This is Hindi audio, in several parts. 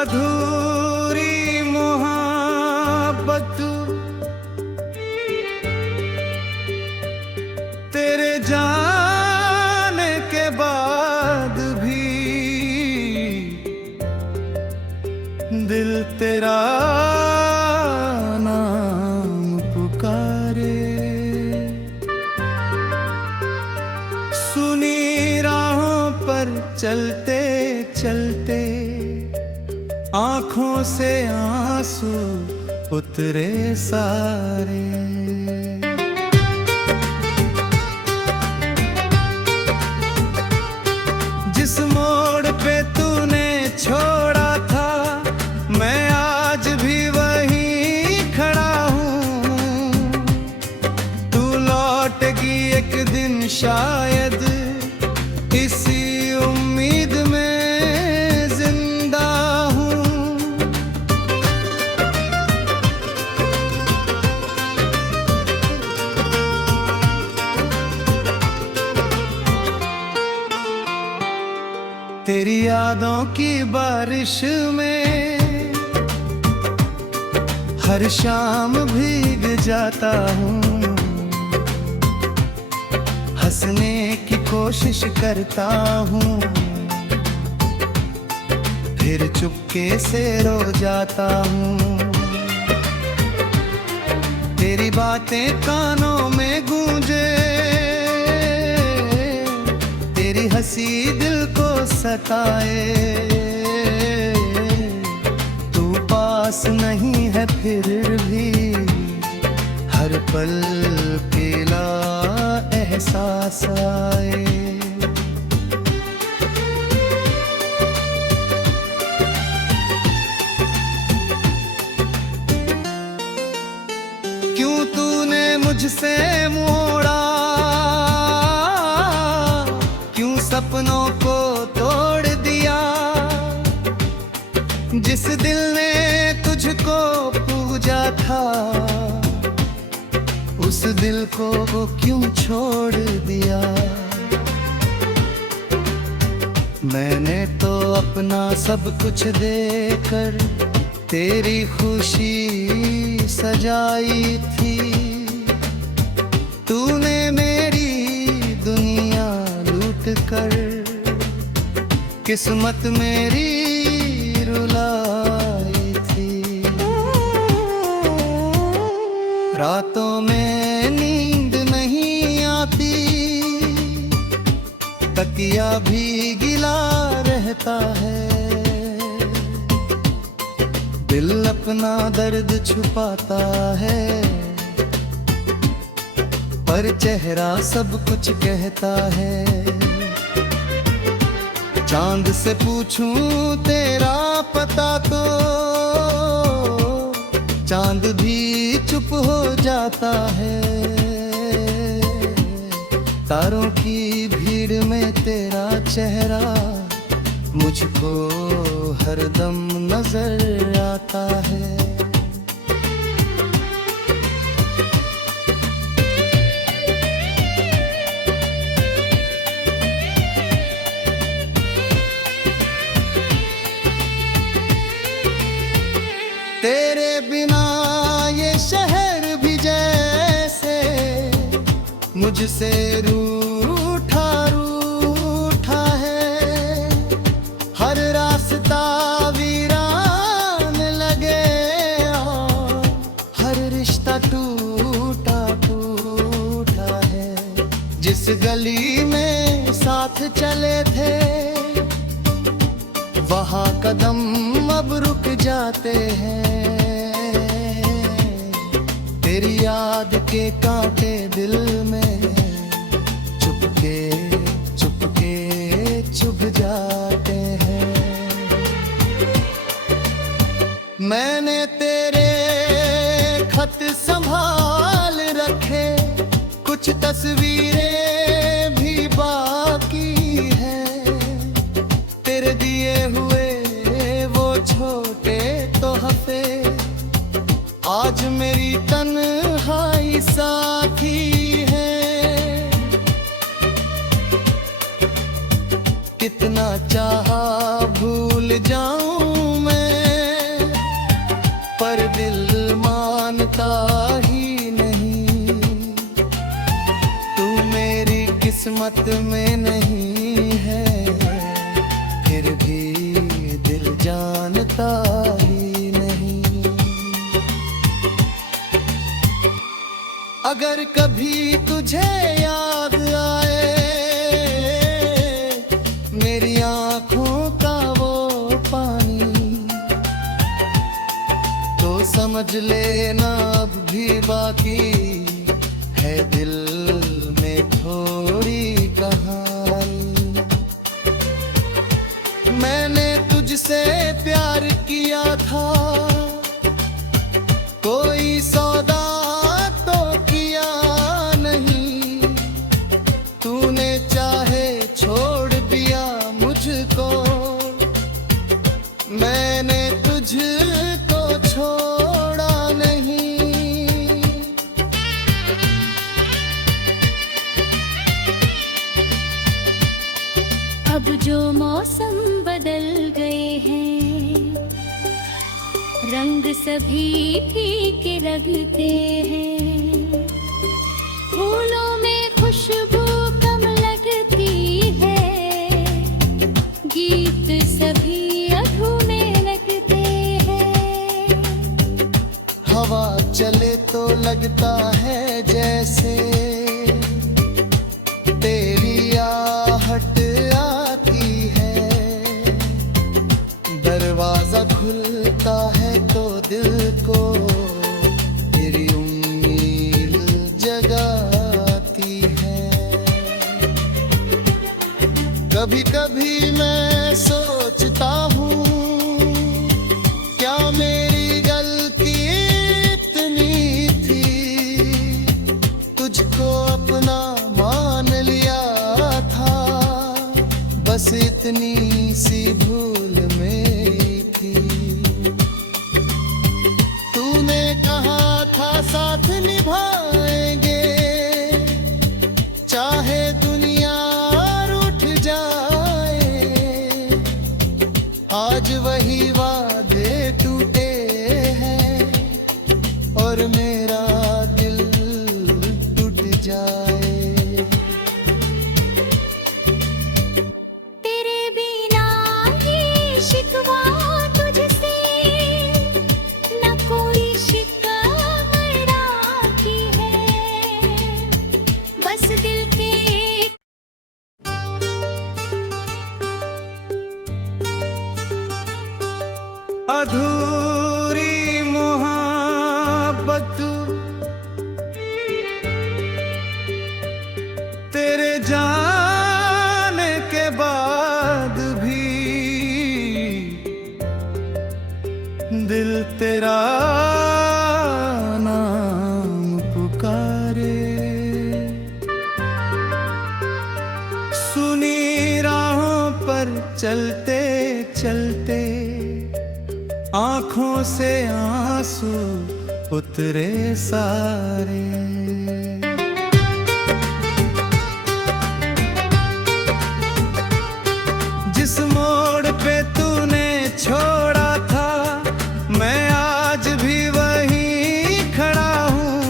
अधूरी मोहब्बत तेरे जाने के बाद भी दिल तेरा नाम पुकारे। सुनी राहों पर चलते चलते आँखों से आंसू उतरे सारे। जिस मोड़ पे तूने छोड़ा था मैं आज भी वहीं खड़ा हूँ। तू लौटेगी एक दिन शायद इसी उम्मीद में जिंदा हूँ। तेरी यादों की बारिश में हर शाम भीग जाता हूँ। हंसने की कोशिश करता हूँ फिर चुपके से रो जाता हूँ। तेरी बातें कानों में गूंजे तेरी हंसी दिल को सताए। तू पास नहीं है फिर भी हर पल अकेला एहसास आए। क्यों तूने मुझसे मोड़ा, क्यों सपनों को तोड़ दिया। जिस दिल ने तुझको पूजा था उस दिल को क्यों छोड़ दिया। मैंने तो अपना सब कुछ देकर तेरी खुशी सजाई थी। तूने मेरी दुनिया लूट कर किस्मत मेरी रुलाई थी। रातों में नींद नहीं आती तकिया भी गिला रहता है। दिल अपना दर्द छुपाता है पर चेहरा सब कुछ कहता है। चांद से पूछूं तेरा पता तो चांद भी चुप हो जाता है। तारों की भीड़ में तेरा चेहरा मुझको हरदम नजर आता है। तेरे बिना ये शहर भी जैसे मुझसे रूठा रूठा है। हर रास्ता वीरान लगे और हर रिश्ता टूटा टूटा है। जिस गली में साथ चले थे वहाँ कदम अब रुक जाते हैं। तेरी याद के कांटे दिल में चुपके चुपके चुभ जाते हैं। मैंने तेरे खत संभाल रखे कुछ तस्वीरें भी बाकी हैं। तेरे दिए हुए वो छोटे तोहफे आज मेरी तन्हाई साथी है। कितना चाहा भूल जाऊं मैं किस्मत में नहीं है, फिर भी दिल जानता ही नहीं। अगर कभी तुझे याद आए मेरी आंखों का वो पानी, तो समझ लेना अब भी बाकी है दिल में थोड़ी कहानी। मैंने तुझसे प्यार किया था, कोई सौदा तो किया नहीं, तूने चाहे छोड़ दिया मुझको, मैंने तुझको छोड़ा नहीं। अब जो मौसम बदल गए हैं, रंग सभी फीके लगते हैं, फूलों में खुशबू कम लगती है, गीत सभी अधूरे लगते हैं। हवा चले तो लगता है जैसे तेरी आहट आती है, दरवाजा खुलता है तो दिल को तेरी उम्मीद जगाती है। कभी कभी मैं सोचता हूँ, क्या मेरी गलती इतनी थी, तुझको अपना मान लिया था, बस इतनी सी भूल मेरी थी। तूने कहा था साथ निभाएंगे, चाहे दुनिया रूठ जाए, आज वही वादे टूटे हैं और मेरा दिल टूट जाए। तेरे बिना ये शिकवा तुझसे, न कोई शिकवा की है, बस दिल के अधूरी मोहब्बत तेरे जाने के बाद भी दिल तेरा नाम पुकारे। सुनी राहों पर चलते चलते आँखों से आंसू उतरे सारे। जिस मोड़ पे तूने छोड़ा था, मैं आज भी वहीं खड़ा हूँ।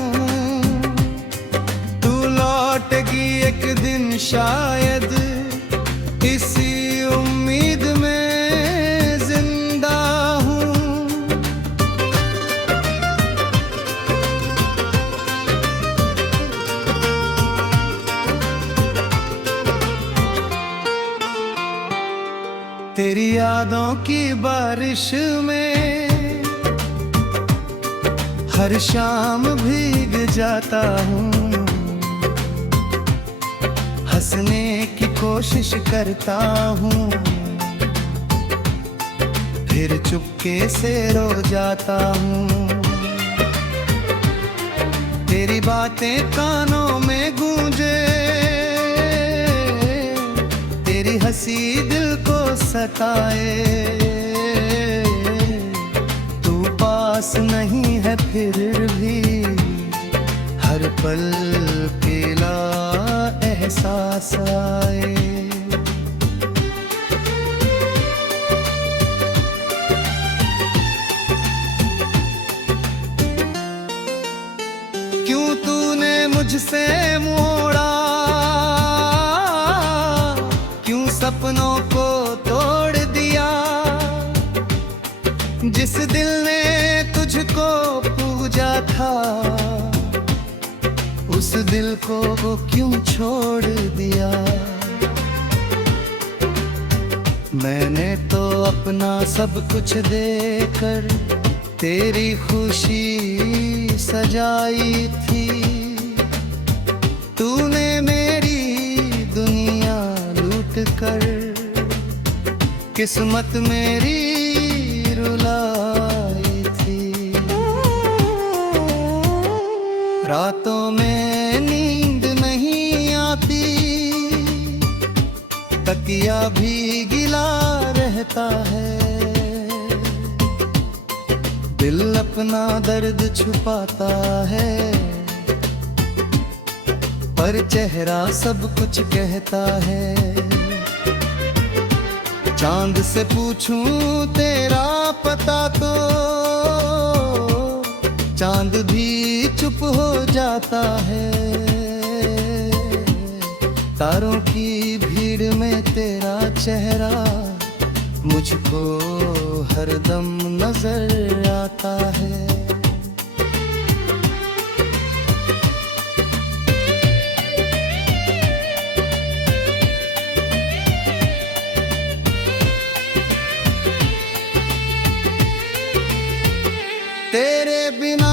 तू लौटेगी एक दिन शायद, इसी उम्मीद में जिंदा हूँ। तेरी यादों की बारिश में हर शाम भीग जाता हूँ, हंसने की कोशिश करता हूँ, फिर चुपके से रो जाता हूँ। तेरी बातें कानों में गूंजे, तेरी हंसी दिल को सताए। तू पास नहीं है फिर भी हर पल अकेला एहसास आए। क्यों तूने मुझसे मोड़ा सपनों को तोड़ दिया। जिस दिल ने तुझको पूजा था, उस दिल को क्यों छोड़ दिया। मैंने तो अपना सब कुछ देकर तेरी खुशी सजाई थी। तूने मेरी दुनिया लूट कर किस्मत मेरी रुलाई थी। रातों में नींद नहीं आती, तकिया भी गिला रहता है। दिल अपना दर्द छुपाता है, पर चेहरा सब कुछ कहता है। चांद से पूछूं तेरा पता तो चांद भी चुप हो जाता है। तारों की भीड़ में तेरा चेहरा मुझको हरदम नजर आता है। तेरे बिना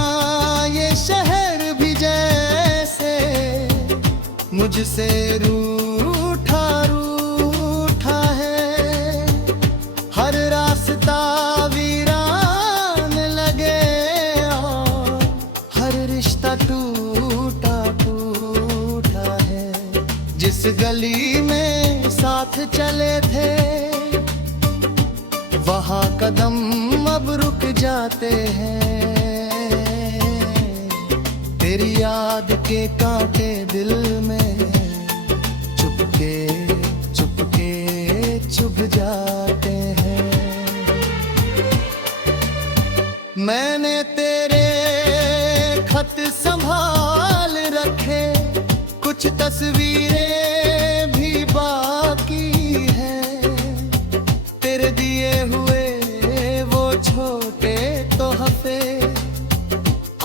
ये शहर भी जैसे मुझसे रूठा रूठा है। हर रास्ता वीरान लगे और हर रिश्ता टूटा टूटा है। जिस गली में साथ चले थे, वहाँ कदम अब रुक जाते हैं। तेरी याद के कांटे दिल में चुपके चुपके चुभ जाते हैं। मैंने तेरे खत संभाल रखे, कुछ तस्वीरें भी बाकी हैं। तेरे दिए हुए वो छोटे तोहफे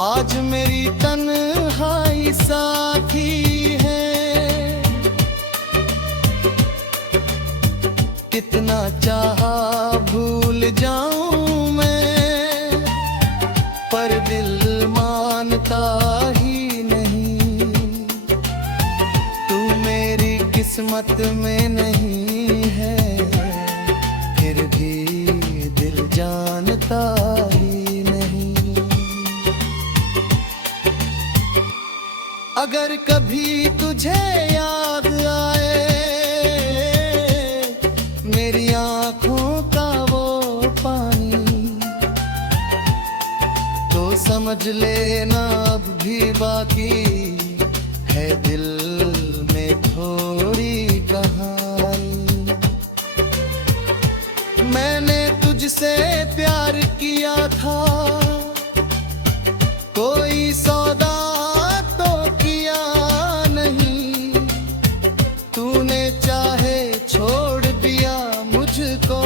आज मेरी तन्हाई साथी है। कितना चाहा भूल जाऊं मैं, पर दिल मानता ही नहीं। तू मेरी किस्मत में नहीं है, फिर भी दिल जानता ही नहीं। अगर कभी तुझे याद आए मेरी आंखों का वो पानी, तो समझ लेना अब भी बाकी है दिल में थोड़ी कहानी। मैंने तुझसे प्यार किया था, कोई सौदा तो किया नहीं। तूने चाहे छोड़ दिया मुझको,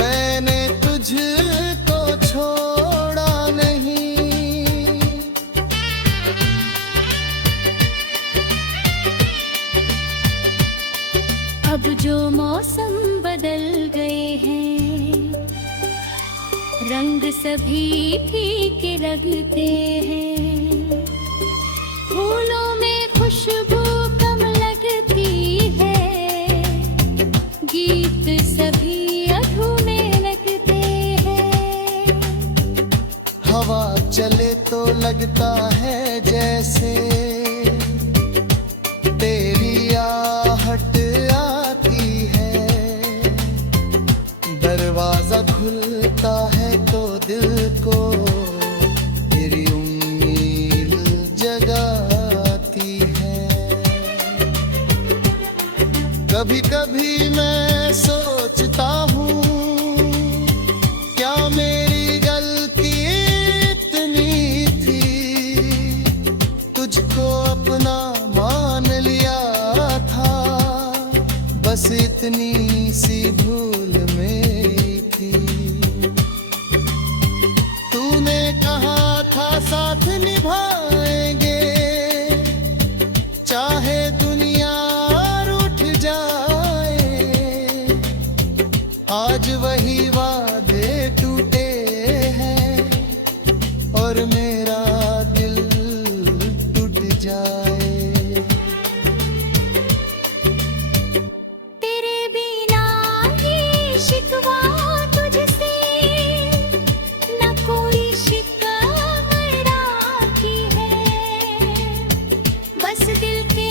मैंने तुझको छोड़ा नहीं। अब जो मौसम बदल गए हैं, रंग सभी फीके लगते हैं। फूलों में खुशबू कम लगती है, गीत सभी अधूरे लगते हैं। हवा चले तो लगता है जैसे तेरी आहट आती है। दरवाजा खुलता है तो दिल को तेरी उम्मीद जगाती है। कभी कभी मैं सोचता हूँ, क्या मेरी गलती इतनी थी। तुझको अपना मान लिया था, इतनी सी भूल मेरी थी। तूने कहा था साथ निभाएंगे, चाहे दुनिया रूठ जाए। आज वही वादे टूटे हैं और मेरा दिल टूट जाए। तेरे बिना ही शिकवा तुझसे, न कोई शिकवा की है, बस दिल के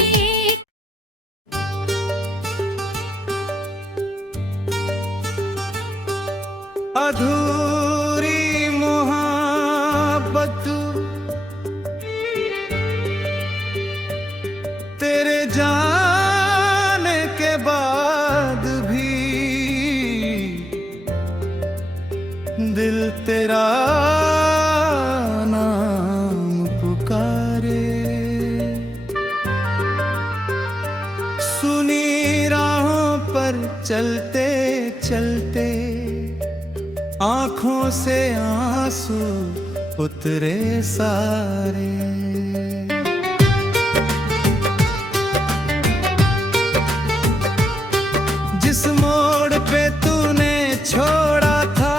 अधूरी मोहब्बत तेरे जाने के बाद भी दिल तेरा नाम पुकारे। सुनी राहों पर चलते चलते आँखों से आंसू उतरे सारे। जिस मोड़ पे तूने छोड़ा था,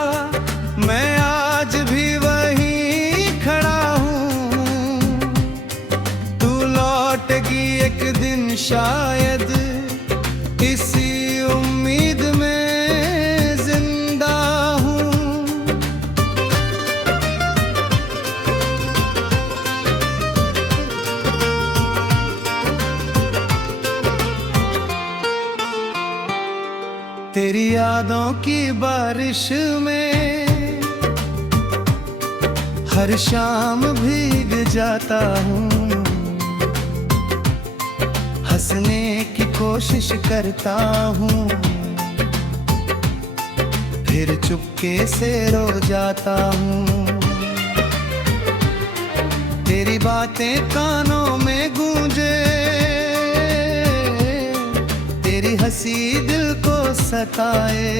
मैं आज भी वहीं खड़ा हूँ। तू लौटेगी एक दिन शायद, इसी उम्मीद में जिंदा हूँ। तेरी यादों की बारिश में हर शाम भीग जाता हूँ। हंसने की कोशिश करता हूँ, फिर चुपके से रो जाता हूँ। तेरी बातें कानों में गूंजे, तेरी हंसी दिल को सताए।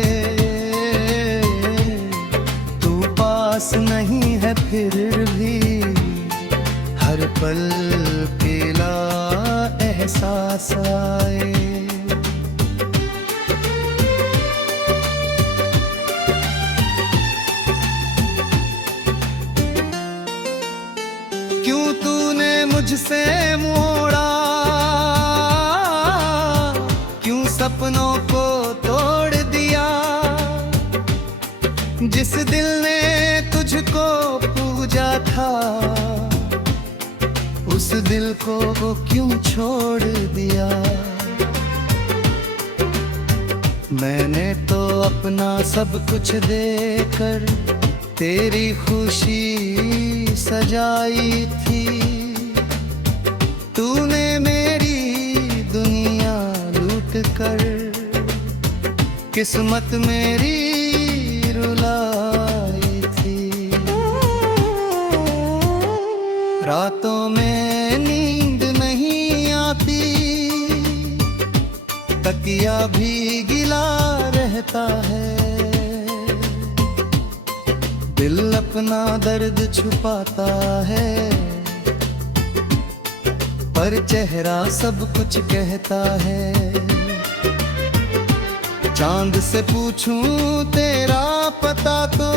तू पास नहीं है फिर भी हर पल पीला एहसास आए। क्यों तूने मुझसे मोड़ा, क्यों सपनों को तोड़ दिया। जिस दिल ने तुझको पूजा था, उस दिल को क्यों छोड़ दिया। मैंने तो अपना सब कुछ देकर तेरी खुशी सजाई थी। तूने मेरी दुनिया लूट कर किस्मत मेरी रुलाई थी। रातों में नींद नहीं आती, तकिया भी गिला रहता है। दिल अपना दर्द छुपाता है, पर चेहरा सब कुछ कहता है। चांद से पूछूं तेरा पता तो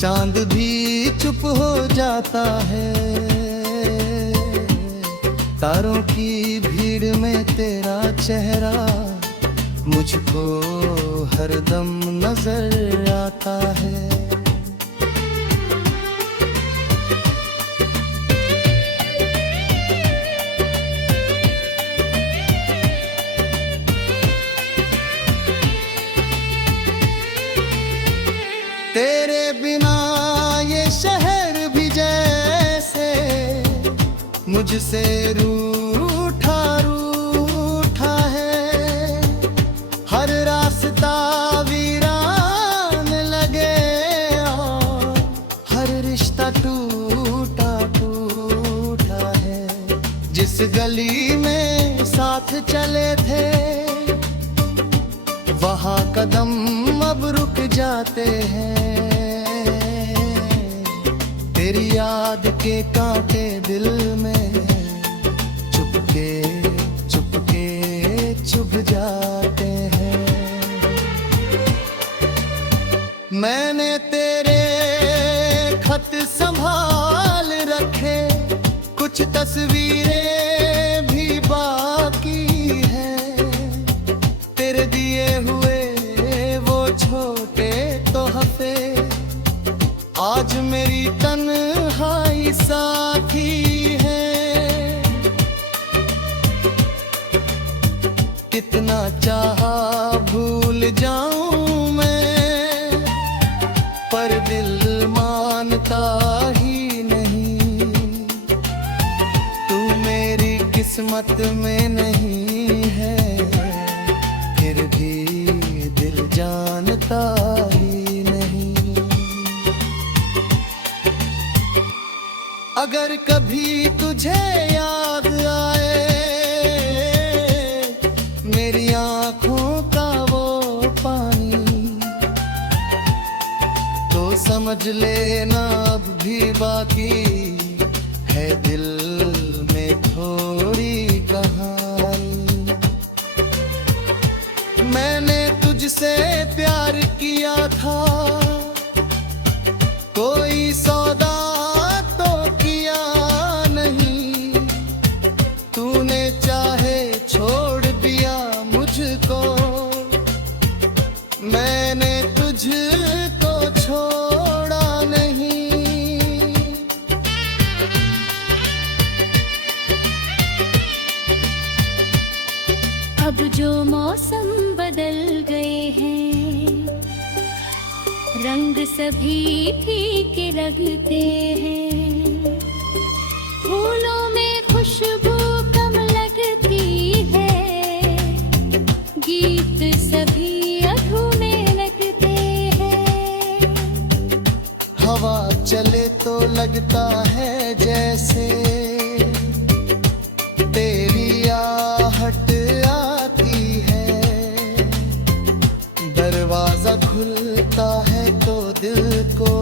चांद भी चुप हो जाता है। तारों की भीड़ में तेरा चेहरा मुझको हरदम नजर आता है। तेरे बिना ये शहर भी जैसे मुझसे रूठा रूठा है। हर रास्ता वीरान लगे और हर रिश्ता टूटा टूटा है। जिस गली में साथ चले थे, वहाँ कदम अब रुक जाते हैं। तेरी याद के कांटे दिल में चुपके चुपके चुभ जाते हैं। मैंने तेरे खत संभाल रखे, कुछ तस्वीरें भी बाकी हैं। तेरे दिए हुए वो छोटे तोहफे आज मेरी तन्हाई साथी है। कितना चाहा भूल जाऊं मैं, पर दिल मानता ही नहीं। तू मेरी किस्मत में नहीं है, फिर भी दिल जानता ही नहीं। अगर कभी तुझे याद आए मेरी आँखों का वो पानी, तो समझ लेना अब भी बाकी है दिल में थोड़ी कहानी। मैंने तुझसे प्यार किया था, कोई सौदा तो किया नहीं। तूने चाहे छोड़ दिया मुझको, मैंने तुझको छोड़ा नहीं। अब जो मौसम बदल गए हैं, रंग सभी फीके लगते हैं। फूलों में खुशबू कम लगती है, गीत सभी अधूरे लगते हैं। हवा चले तो लगता है जैसे तेरी आहट आती है। दरवाजा खुलता है तो दिल को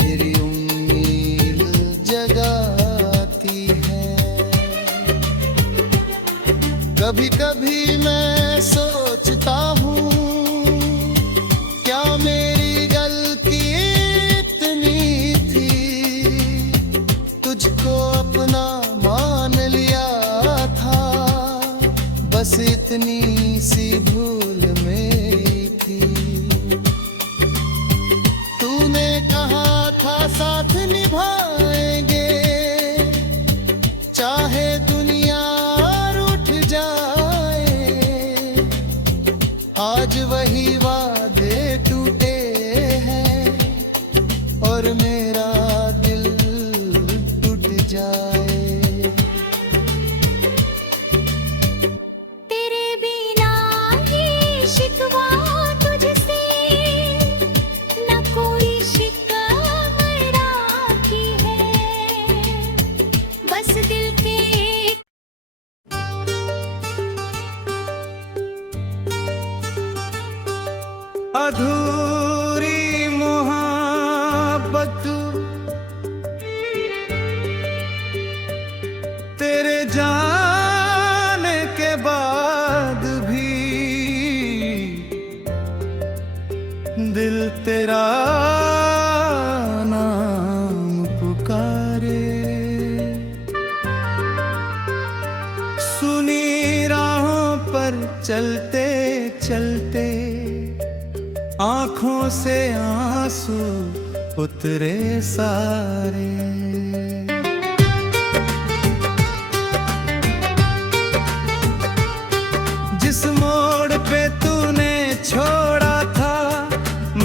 तेरी उम्मीद जगाती है। कभी कभी मैं सोचता हूँ, क्या मेरी गलती इतनी थी। तुझको अपना मान लिया था, बस इतनी सी भूल मेरी थी। तूने कहा था साथ निभाएंगे, चाहे दुनिया रूठ जाए। आज वही वादे टूटे हैं और मेरा दिल टूट जाए। तेरे बिना ये शिकवा तुझसे, न कोई शिकवा की है। बस दिल के अधूरी मोहब्बत तेरे जाने के बाद भी दिल तेरा नाम पुकारे। सुनी राहों पर चलते चलते आँखों से आंसू उतरे सारे। जिस मोड़ पे तूने छोड़ा था,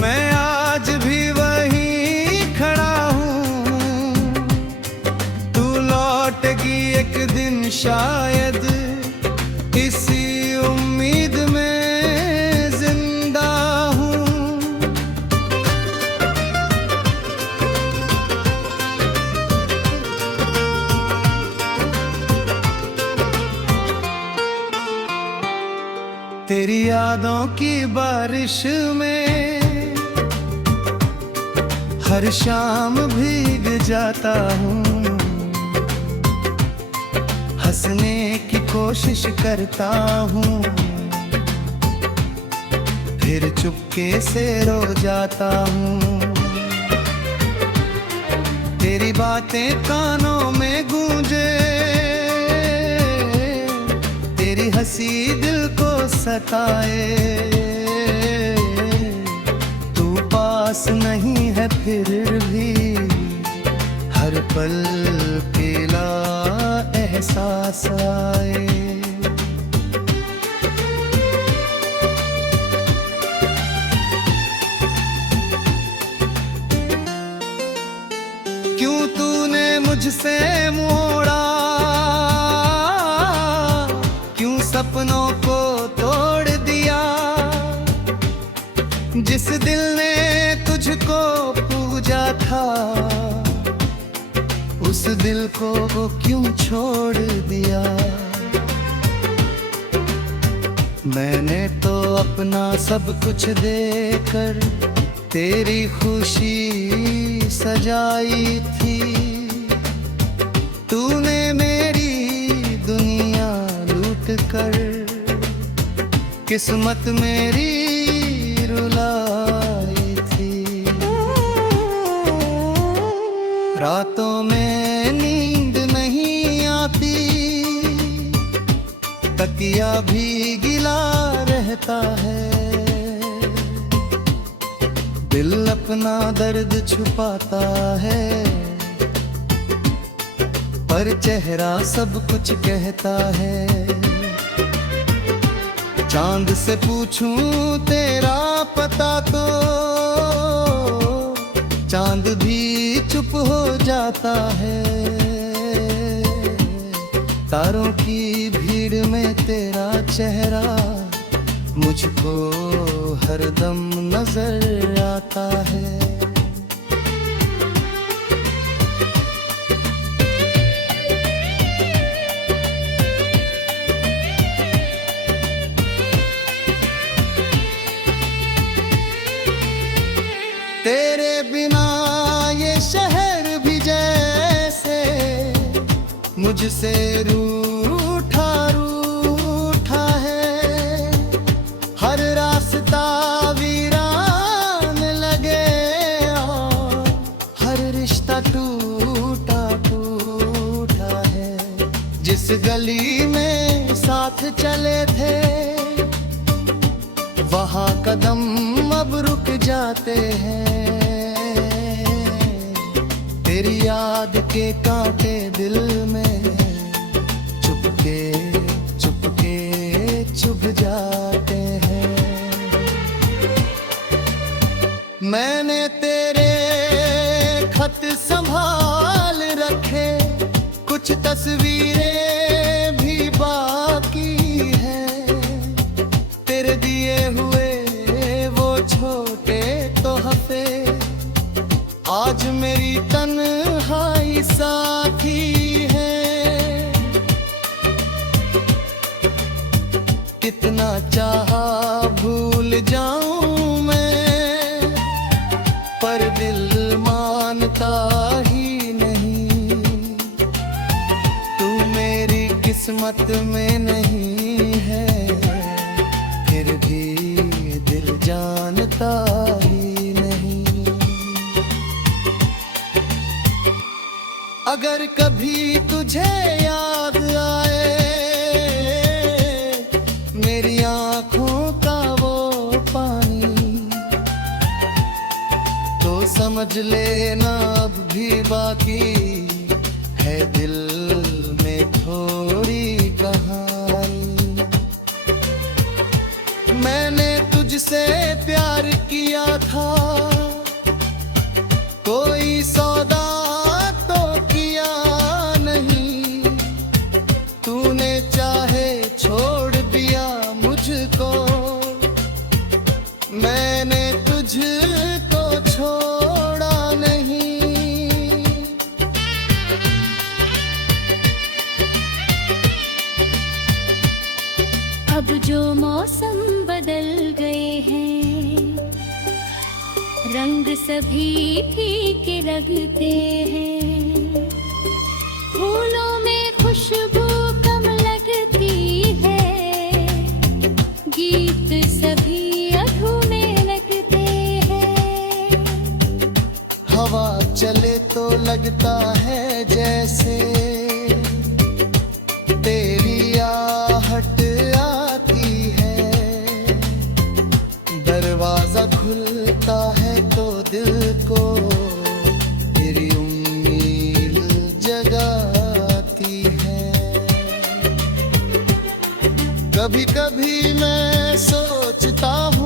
मैं आज भी वहीं खड़ा हूँ। तू लौटेगी एक दिन शायद, इसी उम्मीद में जिंदा हूँ। तेरी यादों की बारिश में हर शाम भीग जाता हूँ, हंसने की कोशिश करता हूँ, फिर चुपके से रो जाता हूँ। तेरी बातें कानों में गूंजे, तेरी हंसी दिल को सताए, तू पास नहीं है फिर भी हर पल अकेला एहसास आए। क्यों तूने मुझसे मोड़ा, क्यों सपनों को तोड़ दिया, जिस दिल ने तुझको पूजा था उस दिल को क्यों छोड़ दिया। मैंने तो अपना सब कुछ देकर तेरी खुशी सजाई थी, तूने मेरी दुनिया लूट कर किस्मत मेरी रुलाई थी। रातों में नींद नहीं आती, तकिया भी गिला रहता है, दिल अपना दर्द छुपाता है, पर चेहरा सब कुछ कहता है। चांद से पूछूं तेरा पता तो चांद भी चुप हो जाता है, तारों की भीड़ में तेरा चेहरा मुझको हरदम नजर आता है। तेरे बिना ये शहर भी जैसे मुझसे रूठा रूठा है, हर रास्ता वीरान लगे और हर रिश्ता टूटा टूटा है। जिस गली में साथ चले थे वहाँ कदम अब रुक जाते हैं, तेरी याद के कांटे दिल में चुपके चुपके चुभ जाते हैं। मैंने तेरे खत संभाल रखे, कुछ तस्वीरें भी बाकी हैं, तेरे दिए हुए वो छोटे तोहफे आज मेरी तन्हाई साथी है। कितना चाहा भूल जाऊं मैं, पर दिल मानता ही नहीं, तू मेरी किस्मत में नहीं है, फिर भी दिल जानता ही नहीं। अगर कभी तुझे याद आए मेरी आँखों का वो पानी, तो समझ लेना अब भी बाकी है दिल में थोड़ी कहानी। मैंने तुझसे प्यार किया था, कोई सौदा तो किया नहीं, तूने चाहे छोड़ दिया मुझको, मैंने तुझको छोड़ा नहीं। अब जो मौसम हैं, रंग सभी फीके लगते हैं, फूलों में खुशबू कम लगती है, गीत सभी अधूरे लगते हैं। हवा चले तो लगता है जैसे तेरी आहट आती है, दरवाजा खुलता है तो दिल को तेरी उम्मीद जगाती है। कभी कभी मैं सोचता हूँ